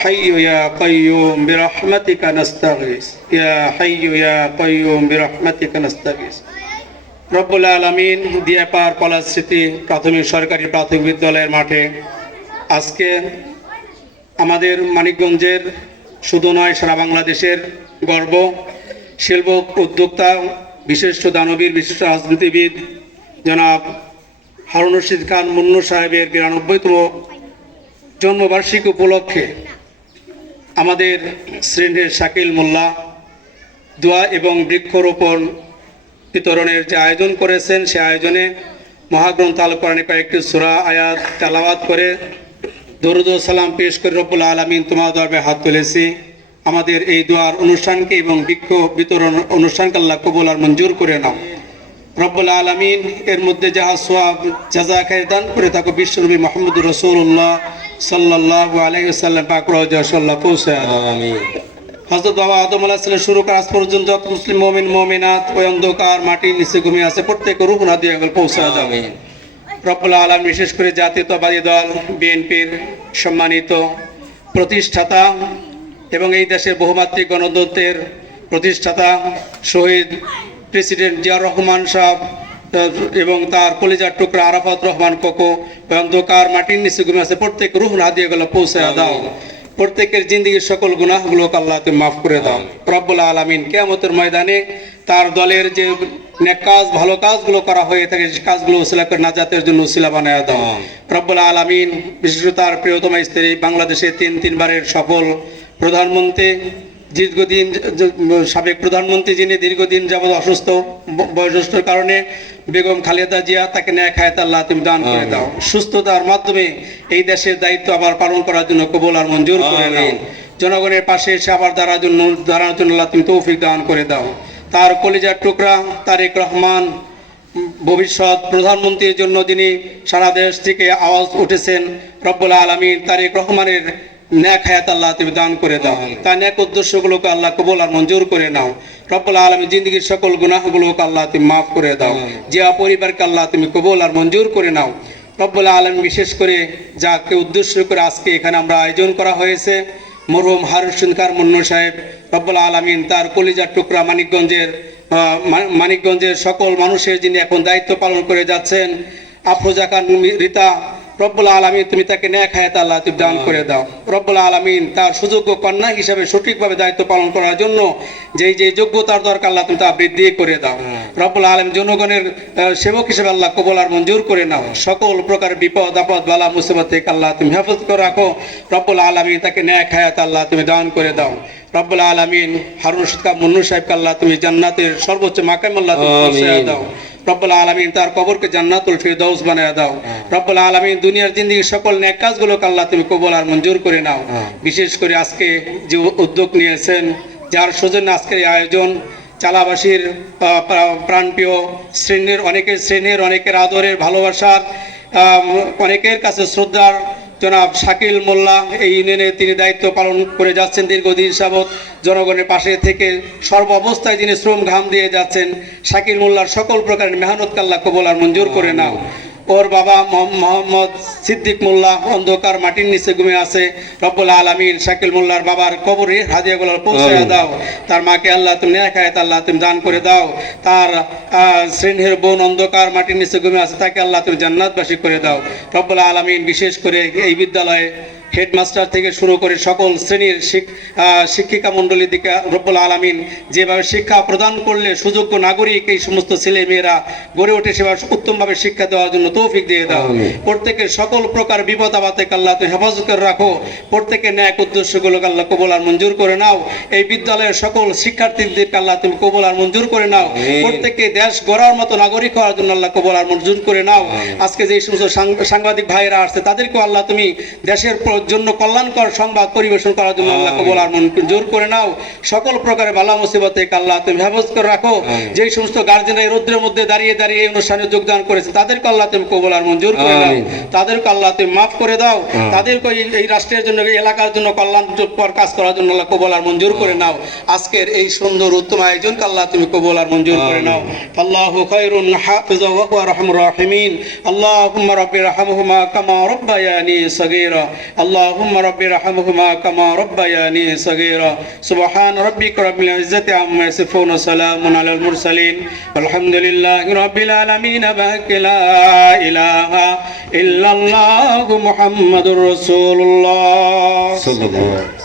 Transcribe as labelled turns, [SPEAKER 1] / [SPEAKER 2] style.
[SPEAKER 1] حي يا قيوم برحمتك نستغيث يا حي يا قيوم برحمتك نستغيث রব্বুল আলমিন দিয়াপার কলেজ স্মৃতি প্রাথমিক সরকারি প্রাথমিক বিদ্যালয়ের মাঠে আজকে আমাদের মানিকগঞ্জের শুধু নয় সারা বাংলাদেশের গর্ব শিল্প উদ্যোক্তা বিশিষ্ট দানবীর বিশিষ্ট রাজনীতিবিদ জনাব হারুন রশিদ খান মুন্নু সাহেবের বিরানব্বইতম জন্মবার্ষিকী উপলক্ষে আমাদের শ্রেণির শাকিল মোল্লা দোয়া এবং বৃক্ষরোপণ বিতরণের যে আয়োজন করেছেন, সে আয়োজনে মহাগ্রন্থ আল কোরআনে কয়েকটি সুরা, আয়াত, তেলাওয়াত করে দরুদ সালাম পেশ করে রব্বুল আলমিন তোমার দরবে হাত তুলেছি। আমাদের এই দোয়ার অনুষ্ঠানকে এবং বৃক্ষ বিতরণ অনুষ্ঠানকে আল্লাহ কবুল আর মঞ্জুর করে নাও। রব্বুল আলমিন এর মধ্যে যাহা সোয়াব জাজা খায় দান করে তাকে বিশ্বনবী মোহাম্মদ রসুল্লাহ সাল্লাহ আলাইসাল্লাম পাকুরাজ্লাহ পৌঁছে
[SPEAKER 2] আমিন।
[SPEAKER 1] হজরত বাবা আদম আলাহ সাল্লাম শুরু করে আজ পর্যন্ত মুসলিম মমিন, মমিনাত ওই অন্ধকার মাটির নিচে ঘুমিয়ে আছে, প্রত্যেক রুহ না দিয়ে পৌঁছে যাবে রব্বুল আলম বিশেষ করে জাতীয়তাবাদী দল, বিএনপির সম্মানিত প্রতিষ্ঠাতা এবং এই দেশের বহুমাত্রিক গণতন্ত্রের প্রতিষ্ঠাতা, শহীদ প্রেসিডেন্ট জিয়াউর রহমান সাহেব এবং তার কলিজার টুকরা আরাফাত রহমান কোকো ওই অন্ধকার মাটির নিচে ঘুমিয়ে আছে। প্রত্যেক রুহ না দিয়ে গেলো পৌঁছে দাও। প্রত্যেকের জিন্দগির সকল গুনাহগুলোকে আল্লাহ তুমি মাফ করে দাও। রব্বুল আলমিন কেয়ামতের ময়দানে তার দলের যে নেক কাজ ভালো কাজগুলো করা হয়ে থাকে সে কাজগুলো উসিলা করে নাজাতের জন্য উসিলা বানায় দাও। রব্বুল আলমিন বিশেষ তার প্রিয়তমা স্ত্রী বাংলাদেশের তিন তিনবারের সফল প্রধানমন্ত্রী। দীর্ঘদিন সাবেক প্রধানমন্ত্রী যিনি দীর্ঘদিন যাবৎ অসুস্থ বয়োজ্যেষ্ঠর কারণে বেগম খালেদা জিয়া তাকে ন্যায় খায়ত আল্লাহ তুমি দান করে দাও। সুস্থতার মাধ্যমে এই দেশের দায়িত্ব আবার পালন করার জন্য কবুল আর মঞ্জুর করে নাও জনগণের পাশে এসে আবার দাঁড়ার জন্য দাঁড়ানোর জন্য আল্লাহ তুমি তৌফিক দান করে দাও। তার কলিজার টুকরা তারেক রহমান ভবিষ্যৎ প্রধানমন্ত্রীর জন্য যিনি সারা দেশ থেকে আওয়াজ উঠেছেন রব্বুল আলমীর তারেক রহমানের ন্যাক হায়াত আল্লাহ তুমি দান করে দাও। তার ন্যাক উদ্দেশ্যগুলোকে আল্লাহ কবুল আর মঞ্জুর করে নাও। রব্বুল আলমী জিন্দগির সকল গুনাহগুলোকে আল্লাহ তুমি মাফ করে দাও। জিয়া পরিবারকে আল্লাহ তুমি কবুল আর মঞ্জুর করে নাও। রব্বুল আলম বিশেষ করে যাকে উদ্দেশ্য করে আজকে এখানে আমরা আয়োজন করা হয়েছে, মরহুম হারুন সিনকার মুন্নু সাহেব, রব্বুল আলমিন তার কলিজার টুকরা মানিকগঞ্জের মানিকগঞ্জের সকল মানুষের যিনি এখন দায়িত্ব পালন করে যাচ্ছেন, আফরোজা খান রিতা রব্বুল আলমিন তুমি তাকে ন্যাক হায়াত আল্লাহ তুমি দান করে দাও। রব্বুল আলমিন তার সুযোগ্য কন্যা হিসাবে সঠিকভাবে দায়িত্ব পালন করার জন্য যেই যে যোগ্যতার দরকার আল্লাহ তুমি তা বৃদ্ধি করে দাও। রব্বুল আলম জনগণের সেবক হিসেবে আল্লাহ কবল আর মঞ্জুর করে নাও। সকল প্রকার বিপদ আপদ বালা মুসিবত থেকে আল্লাহ তুমি হেফাজত করে রাখো। রব্বুল আলমিন তাকে ন্যাক হায়াত আল্লাহ তুমি দান করে দাও। রব্বুল আলমিন হারুন শিকা মুন্নু সাহেবকে আল্লাহ তুমি জান্নাতের সর্বোচ্চ মাকাম আল্লাহ তুমি দাও। রব্বুল আলমিন তার কবরকে জান্নাতুল ফিরদৌস বানায় দাও। রব্বুল আলমিন দুনিয়ার জিন্দিগির সকল নেক কাজগুলোকে আল্লাহ তুমি কবল আর মঞ্জুর করে নাও। বিশেষ করে আজকে যে উদ্যোগ নিয়েছেন যার সৌজন্যে আজকের এই আয়োজন চালাবাসীর প্রাণপ্রিয় শ্রেণির অনেকের শ্রেণির অনেকের আদরের ভালোবাসার অনেকের কাছে শ্রদ্ধার জনাব শাকিল মোল্লা, এই ইউনিয়নে তিনি দায়িত্ব পালন করে যাচ্ছেন দীর্ঘদিন যাবৎ। জনগণের পাশে থেকে সর্ব অবস্থায় তিনি শ্রম ঘাম দিয়ে যাচ্ছেন, শাকিল মোল্লার সকল প্রকারের মেহনত কাল্লা কবলার মঞ্জুর করে নাও। ওর বাবা মোহাম্মদ সিদ্দিক মোল্লা অন্ধকার মাটির নিচে ঘুমে আছে। রব্বুল আলমিন শাকিল মোল্লার বাবার কবরে হাদিয়াগুলো পৌঁছে দাও। তার মাকে আল্লাহ তুমি একায়ত আল্লাহ তুমি দান করে দাও। তার শ্রেণির বোন অন্ধকার মাটির নিচে ঘুমে আছে তাকে আল্লাহ তুমি জান্নাতবাসী করে দাও। রব্বুল আলমিন বিশেষ করে এই বিদ্যালয়ে হেডমাস্টার থেকে শুরু করে সকল শ্রেণির শিক্ষিকা মণ্ডলীর দিকে রব্বুল আলমিন যেভাবে শিক্ষা প্রদান করলে সুযোগ্য নাগরিক এই সমস্ত ছেলে মেয়েরা গড়ে ওঠে সেভাবে উত্তমভাবে শিক্ষা দেওয়ার জন্য তৌফিক দিয়ে দাও। প্রত্যেকের সকল প্রকার বিপদ আপদে আল্লাহ তুমি হেফাজত করে রাখো। প্রত্যেকের ন্যায় উদ্দেশ্যগুলোকে আল্লাহ কবল আর মঞ্জুর করে নাও। এই বিদ্যালয়ের সকল শিক্ষার্থীদের আল্লাহ তুমি কবল আর মঞ্জুর করে নাও। প্রত্যেককে দেশ গড়ার মতো নাগরিক হওয়ার জন্য আল্লাহ কবল আর মঞ্জুর করে নাও। আজকে যে সমস্ত সাংবাদিক ভাইয়েরা আসছে তাদেরকেও আল্লাহ তুমি দেশের জন্য কল্যাণকর সংবাদ পরিবেশন করার জন্য আল্লাহ কবল আর মঞ্জুর করে নাও। সকল প্রকারের বালা মুসিবত থেকে আল্লাহ তুমি হেফাজত করে রাখো। যে সমস্ত গার্জেনরা এই রৌদ্রের মধ্যে দাঁড়িয়ে দাঁড়িয়ে এই অনুষ্ঠানে যোগদান করেছে তাদেরকে আল্লাহ তুমি কবল আর মঞ্জুর করে নাও। তাদেরকে আল্লাহ তুমি মাফ করে দাও। তাদেরকে এই- রাষ্ট্রের জন্য এই এলাকার জন্য কল্যাণকর কাজ করার জন্য আল্লাহ কবল আর মঞ্জুর করে নাও। আজকের এই সুন্দর উত্তম আয়োজনকে আল্লাহ তুমি কবল আর মঞ্জুর করে নাও। আল্লাহ খায়রুন হাফিজ ওয়া আরহামুর রাহিমিন। আল্লাহুম্মা রাব্বি রহমহুমা কামা রাব্বায়ানি সগীরা। اللهم رب ارحمهما كما ربياني صغيرا سبحان ربك رب العزة عما يصفون وسلام على المرسلين والحمد لله رب العالمين بهك لا إله إلا الله محمد رسول الله
[SPEAKER 2] صلى الله عليه وسلم